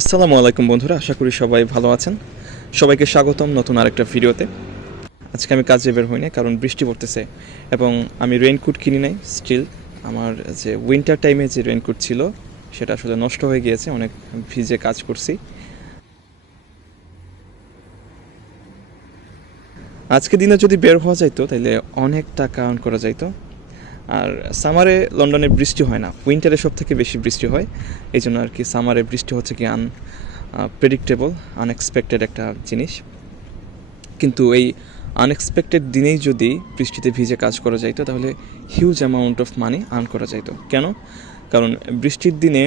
আসসালামু আলাইকুম বন্ধুরা, আশা করি সবাই ভালো আছেন। সবাইকে স্বাগতম নতুন আরেকটা ভিডিওতে। আজকে আমি কাজে বের হই না কারণ বৃষ্টি পড়তেছে এবং আমি রেইনকোট কিনি নাই। স্টিল আমার যে উইন্টার টাইমে যে রেইনকোট ছিল সেটা আসলে নষ্ট হয়ে গিয়েছে, অনেক ভিজে কাজ করছি। আজকে দিনে যদি বের হওয়া যাইতো তাহলে অনেক টাকা আর্ন করা যাইতো। আর সামারে লন্ডনে বৃষ্টি হয় না, উইন্টারে সব থেকে বেশি বৃষ্টি হয়। এই জন্য আর কি সামারে বৃষ্টি হচ্ছে কি প্রেডিক্টেবল, আনএক্সপেক্টেড একটা জিনিস। কিন্তু এই আনএক্সপেক্টেড দিনেই যদি বৃষ্টিতে ভিজে কাজ করা যাইতো তাহলে huge amount of money earn করা যাইতো। কেন? কারণ বৃষ্টির দিনে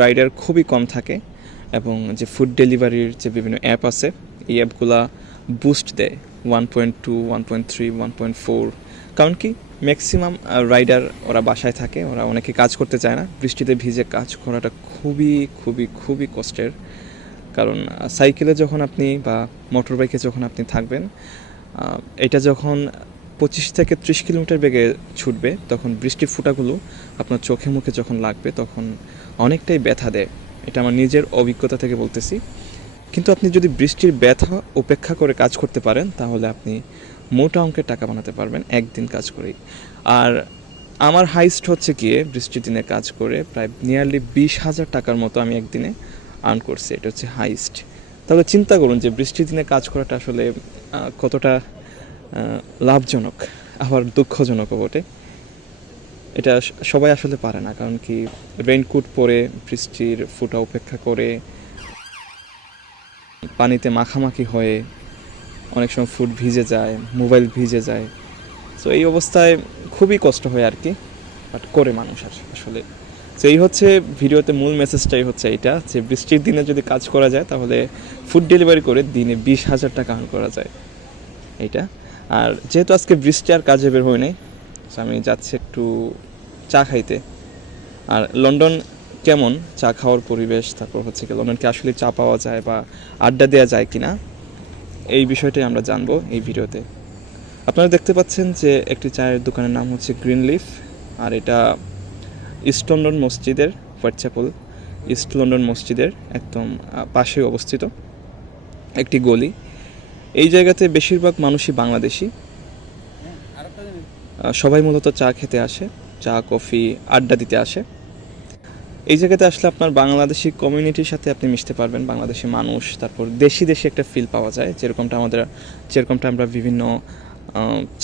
রাইডার খুবই কম থাকে এবং যে ফুড ডেলিভারির যে বিভিন্ন অ্যাপ আছে এই অ্যাপগুলা বুস্ট দেয় 1.2, 1.3, 1.4। কারণ কি ম্যাক্সিমাম রাইডার ওরা বাসায় থাকে, ওরা অনেকে কাজ করতে চায় না। বৃষ্টিতে ভিজে কাজ করাটা খুবই খুবই খুবই কষ্টের। কারণ সাইকেলে যখন আপনি বা মোটর বাইকে যখন আপনি থাকবেন, এটা যখন 25 থেকে 30 কিলোমিটার বেগে ছুটবে তখন বৃষ্টির ফোঁটাগুলো আপনার চোখে মুখে যখন লাগবে তখন অনেকটাই ব্যথা দেয়। এটা আমার নিজের অভিজ্ঞতা থেকে বলতেছি। কিন্তু আপনি যদি বৃষ্টির ব্যথা উপেক্ষা করে কাজ করতে পারেন তাহলে আপনি মোটা অঙ্কের টাকা বানাতে পারবেন একদিন কাজ করেই। আর আমার হাইস্ট হচ্ছে গিয়ে বৃষ্টির দিনে কাজ করে প্রায় নিয়ারলি 20,000 টাকার মতো আমি একদিনে আর্ন করছি। এটা হচ্ছে হাইস্ট। তাহলে চিন্তা করুন যে বৃষ্টির দিনে কাজ করাটা আসলে কতটা লাভজনক, আবার দুঃখজনকও বটে। এটা সবাই আসলে পারে না, কারণ কি রেইনকোট পরে বৃষ্টির ফোঁটা উপেক্ষা করে পানিতে মাখামাখি হয়ে অনেক সময় ফুড ভিজে যায়, মোবাইল ভিজে যায়। সো এই অবস্থায় খুবই কষ্ট হয় আর কি, বাট করে মানুষ আসলে। তো এই হচ্ছে ভিডিওতে মূল মেসেজটাই হচ্ছে এইটা, যে বৃষ্টির দিনে যদি কাজ করা যায় তাহলে ফুড ডেলিভারি করে দিনে 20,000 টাকা আর্ন করা যায় এইটা। আর যেহেতু আজকে বৃষ্টি আর কাজে বের হয় নাই, আমি যাচ্ছি একটু চা খাইতে। আর লন্ডন কেমন চা খাওয়ার পরিবেশ, তারপর হচ্ছে কি লন্ডনকে আসলে চা পাওয়া যায় বা আড্ডা দেওয়া যায় কিনা, এই বিষয়টাই আমরা জানবো এই ভিডিওতে। আপনারা দেখতে পাচ্ছেন যে একটি চায়ের দোকানের নাম হচ্ছে গ্রিন লিফ, আর এটা ইস্ট লন্ডন মসজিদের, হোয়াইটচ্যাপেল ইস্ট লন্ডন মসজিদের একদম পাশেই অবস্থিত একটি গলি। এই জায়গাতে বেশিরভাগ মানুষই বাংলাদেশি। সবাই মূলত চা খেতে আসে, চা কফি আড্ডা দিতে আসে। এই জায়গাতে আসলে আপনার বাংলাদেশি কমিউনিটির সাথে আপনি মিশতে পারবেন, বাংলাদেশি মানুষ, তারপর দেশি দেশি একটা ফিল পাওয়া যায়, যেরকমটা আমরা বিভিন্ন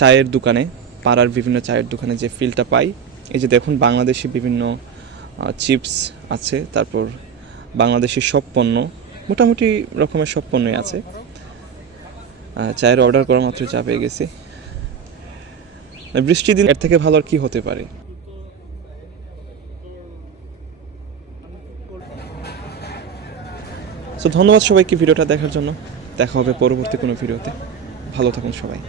চায়ের দোকানে, পাড়ার বিভিন্ন চায়ের দোকানে যে ফিলটা পাই। এই যে দেখুন বাংলাদেশি বিভিন্ন চিপস আছে, তারপর বাংলাদেশি সব পণ্য, মোটামুটি রকমের সব পণ্যই আছে। চায়ের অর্ডার করা মাত্র চা পেয়ে গেছি। বৃষ্টির দিন এর থেকে ভালো আর কি হতে পারে। সো ধন্যবাদ সবাইকে ভিডিওটা দেখার জন্য। দেখা হবে পরবর্তী কোনো ভিডিওতে। ভালো থাকুন সবাই।